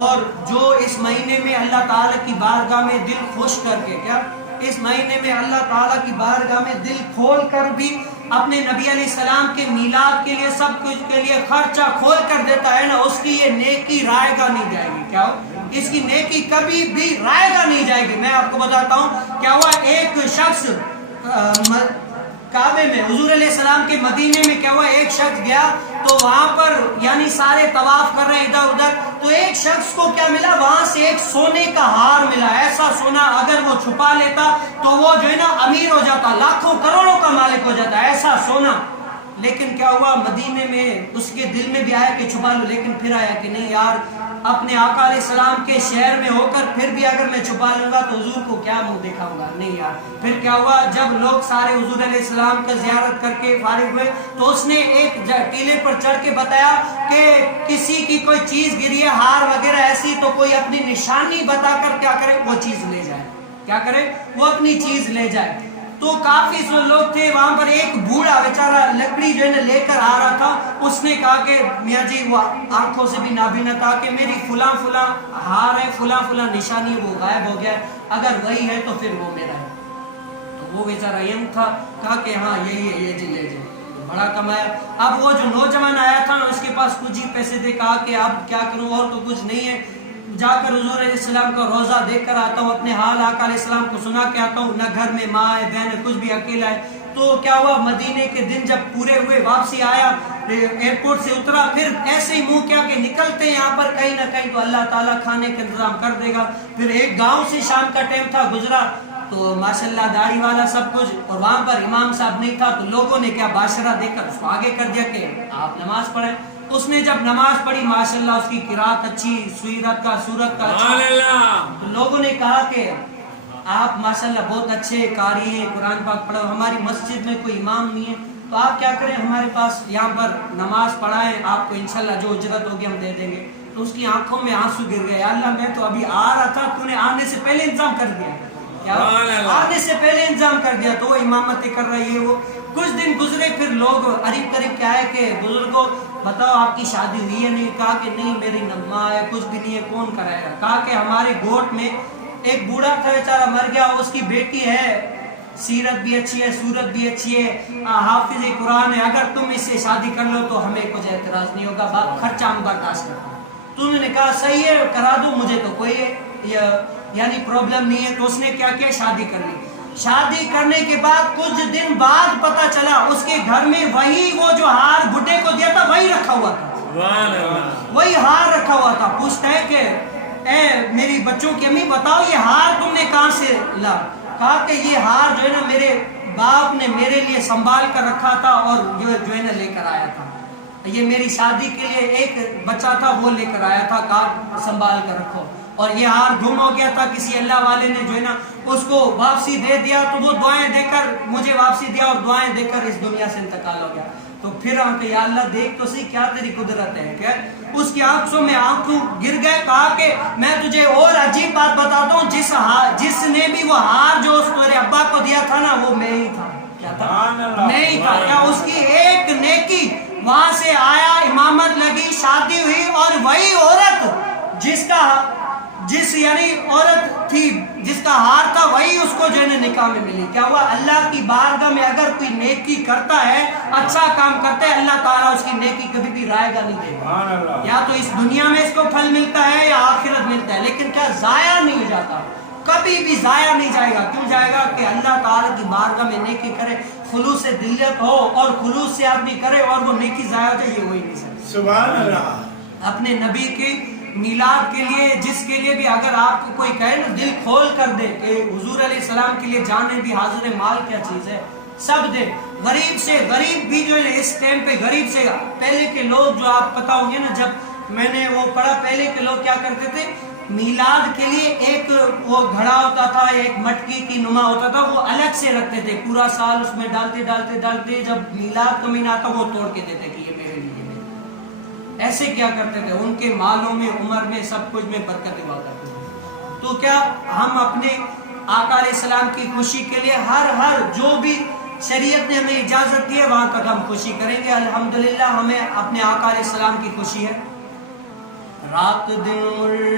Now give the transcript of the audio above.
اور جو اس مہینے میں اللہ تعالیٰ کی بارگاہ میں دل خوش کر کے، کیا اس مہینے میں اللہ تعالیٰ کی بارگاہ میں دل کھول کر بھی اپنے نبی علیہ السلام کے میلاد کے لیے سب کچھ کے لیے خرچہ کھول کر دیتا ہے نا، اس کی یہ نیکی رائے گا نہیں جائے گی. کیا ہو؟ اس کی نیکی کبھی بھی رائے گا نہیں جائے گی. میں آپ کو بتاتا ہوں کیا ہوا. ایک شخص کعبے میں، حضور علیہ السلام کے مدینے میں کیا ہوا، ایک شخص گیا تو وہاں پر یعنی سارے طواف کر رہے ادھر ادھر، تو ایک شخص کو کیا ملا، وہاں سے ایک سونے کا ہار ملا. ایسا سونا اگر وہ چھپا لیتا تو وہ جو ہے نا امیر ہو جاتا، لاکھوں کروڑوں کا مالک ہو جاتا، ایسا سونا. لیکن کیا ہوا، مدینے میں اس کے دل میں بھی آیا کہ چھپا لو، لیکن پھر آیا کہ نہیں یار، اپنے آقا علیہ السلام کے شہر میں ہو کر پھر بھی اگر میں چھپا لوں گا تو حضور کو کیا منہ دکھاؤں گا، نہیں یار. پھر کیا ہوا، جب لوگ سارے حضور علیہ السلام کا زیارت کر کے فارغ ہوئے تو اس نے ایک ٹیلے پر چڑھ کے بتایا کہ کسی کی کوئی چیز گری ہے، ہار وغیرہ ایسی، تو کوئی اپنی نشانی بتا کر کیا کرے، وہ چیز لے جائے. کیا کرے، وہ اپنی چیز لے جائے. تو کافی لوگ تھے وہاں پر. ایک بوڑھا بیچارہ لکڑی جو ہے نا لے کر آ رہا تھا. اس نے کہا کہ میاں جی، وہ آنکھوں سے بھی نابینا تھا، کہ میری فلاں فلاں ہار ہے، فلاں فلاں نشانی ہے، وہ غائب ہو گیا ہے، اگر وہی ہے تو پھر وہ میرا ہے. تو وہ بیچارہ یم تھا، کہا کہ ہاں یہی ہے، یہ جی لے جائے. بڑا کمایا. اب وہ جو نوجوان آیا تھا نا، اس کے پاس کچھ ہی پیسے تھے. کہا کہ اب کیا کروں، اور تو کچھ نہیں ہے، جا کر حضور علیہ السلام کا روزہ دیکھ کر آتا ہوں، اپنے حال آقا علیہ السلام کو سنا کے آتا ہوں. نہ گھر میں ماں ہے، بہن ہے، کچھ بھی، اکیلا ہے. تو کیا ہوا، مدینے کے دن جب پورے ہوئے، واپسی آیا، ایئرپورٹ سے اترا، پھر ایسے ہی منہ کیا کہ نکلتے یہاں پر کہیں نہ کہیں تو اللہ تعالیٰ کھانے کا انتظام کر دے گا. پھر ایک گاؤں سے شام کا ٹائم تھا، گزرا تو ماشاءاللہ داڑھی والا سب کچھ، اور وہاں پر امام صاحب نہیں تھا. تو لوگوں نے کیا باشرہ دے کر اس کو آگے کر دیا کہ آپ نماز پڑھیں. اس نے جب نماز پڑھی، ماشاءاللہ اس کی قرات اچھی، سیرت کا، سورت کا اچھا. تو لوگوں نے کہا کہ آپ ماشاءاللہ بہت اچھے قاری ہیں، قرآن پاک پڑھو. ہماری مسجد میں کوئی امام نہیں ہے، تو آپ کیا کریں، ہمارے پاس یہاں پر نماز پڑھائیں، آپ کو انشاءاللہ جو اجرت ہوگی ہم دے دیں گے. تو اس کی آنکھوں میں آنسو گر گئے. اللہ، میں تو ابھی آ رہا تھا، تو نے آنے سے پہلے انتظام کر دیا. کیا آنے سے پہلے انتظام کر دیا. تو وہ امامتیں کر رہی ہے. وہ کچھ دن گزرے، پھر لوگ قریب قریب کیا ہے کہ بزرگوں بتاؤ آپ کی شادی ہوئی ہے؟ نہیں. کہا کہ نہیں، میری نماں ہے، کچھ بھی نہیں ہے، کون کرائے گا. کہا کہ ہمارے گوٹ میں ایک بوڑھا تھا، بیچارہ مر گیا، اس کی بیٹی ہے، سیرت بھی اچھی ہے، سورت بھی اچھی ہے، حافظ قرآن ہے، اگر تم اس سے شادی کر لو تو ہمیں کچھ اعتراض نہیں ہوگا، خرچہ ہم برداشت کرتے ہیں. تو انہوں نے کہا صحیح ہے، کرا دو، مجھے تو کوئی یعنی پرابلم نہیں ہے. تو اس نے کیا کیا، شادی کر لی. شادی کرنے کے بعد کچھ دن بعد پتا چلا اس کے گھر میں وہی وہ جو ہار بڈھے کو دیا تھا وہی رکھا ہوا تھا. وہی ہار رکھا ہوا تھا. پوچھتا ہے کہ اے میری بچوں کی امی، بتاؤ یہ ہار تم نے کہاں سے لا؟ کہا کہ یہ ہار جو ہے نا میرے باپ نے میرے لیے سنبھال کر رکھا تھا، اور جو ہے نا لے کر آیا تھا. یہ میری شادی کے لیے ایک بچہ تھا، وہ لے کر آیا تھا، کہا سنبھال کر رکھو. اور یہ ہار گم ہو گیا تھا، کسی اللہ والے نے جو ہے نا اس کو واپسی دے دیا، تو وہ دعائیں دے کر مجھے واپسی دیا، اور دعائیں دے کر اس دنیا سے انتقال ہو گیا. تو پھر ہم کہ یا اللہ دیکھ تو سی کیا تیری قدرت ہے. کیا اس کی آنکھوں میں آنکھوں گر گئے. کہا کہ میں تجھے اور عجیب بات بتاتا ہوں، جس نے بھی وہ ہار جو اس میرے ابا کو دیا تھا نا، وہ میں ہی تھا. کیا تھا؟ میں ہی تھا. کیا اس کی ایک نیکی وہاں سے آیا، امامت لگی، شادی ہوئی، اور وہی عورت جس یعنی عورت تھی جس کا ہار تھا، وہی اس کو جو ہے نکاح میں ملی. کیا ہوا، اللہ کی بارگاہ میں اگر کوئی نیکی کرتا ہے، اچھا کام کرتا ہے، اللہ تعالیٰ اس کی نیکی کبھی بھی رائے گا نہیں دے گا. یا تو اس دنیا میں اس کو پھل ملتا ہے یا آخرت ملتا ہے، لیکن کیا ضائع نہیں ہو جاتا، کبھی بھی ضائع نہیں جائے گا. کیوں جائے گا کہ اللہ تعالیٰ کی بارگاہ میں نیکی کرے، خلوص سے دلیت ہو، اور خلوص سے آدمی کرے، اور وہ نیکی ضائع ہو جائے، یہ وہی نہیں سکتا. سبحان اللہ. اپنے نبی کی میلاد کے لیے، جس کے لیے بھی اگر آپ کو کوئی کہے نا، دل کھول کر دے کہ حضور علیہ السلام کے لیے جانے بھی حاضر مال کیا چیز ہے، سب دے. غریب سے غریب بھی جو ہے اس ٹائم پہ، غریب سے پہلے کے لوگ جو آپ پتا ہوں گے نا، جب میں نے وہ پڑھا، پہلے کے لوگ کیا کرتے تھے، میلاد کے لیے ایک وہ گھڑا ہوتا تھا، ایک مٹکی کی نما ہوتا تھا، وہ الگ سے رکھتے تھے، پورا سال اس میں ڈالتے جب میلاد کا مہینہ آتا وہ توڑ کے دیتے کہ یہ میرے لیے. ایسے کیا کرتے تھے، ان کے مالوں میں، عمر میں، سب کچھ میں برکت ہوا کرتے تھے. تو کیا ہم اپنے آقا علیہ السلام کی خوشی کے لیے ہر جو بھی شریعت نے ہمیں اجازت دی ہے وہاں تک ہم خوشی کریں گے. الحمدللہ ہمیں اپنے آقا علیہ السلام کی خوشی ہے. رات دن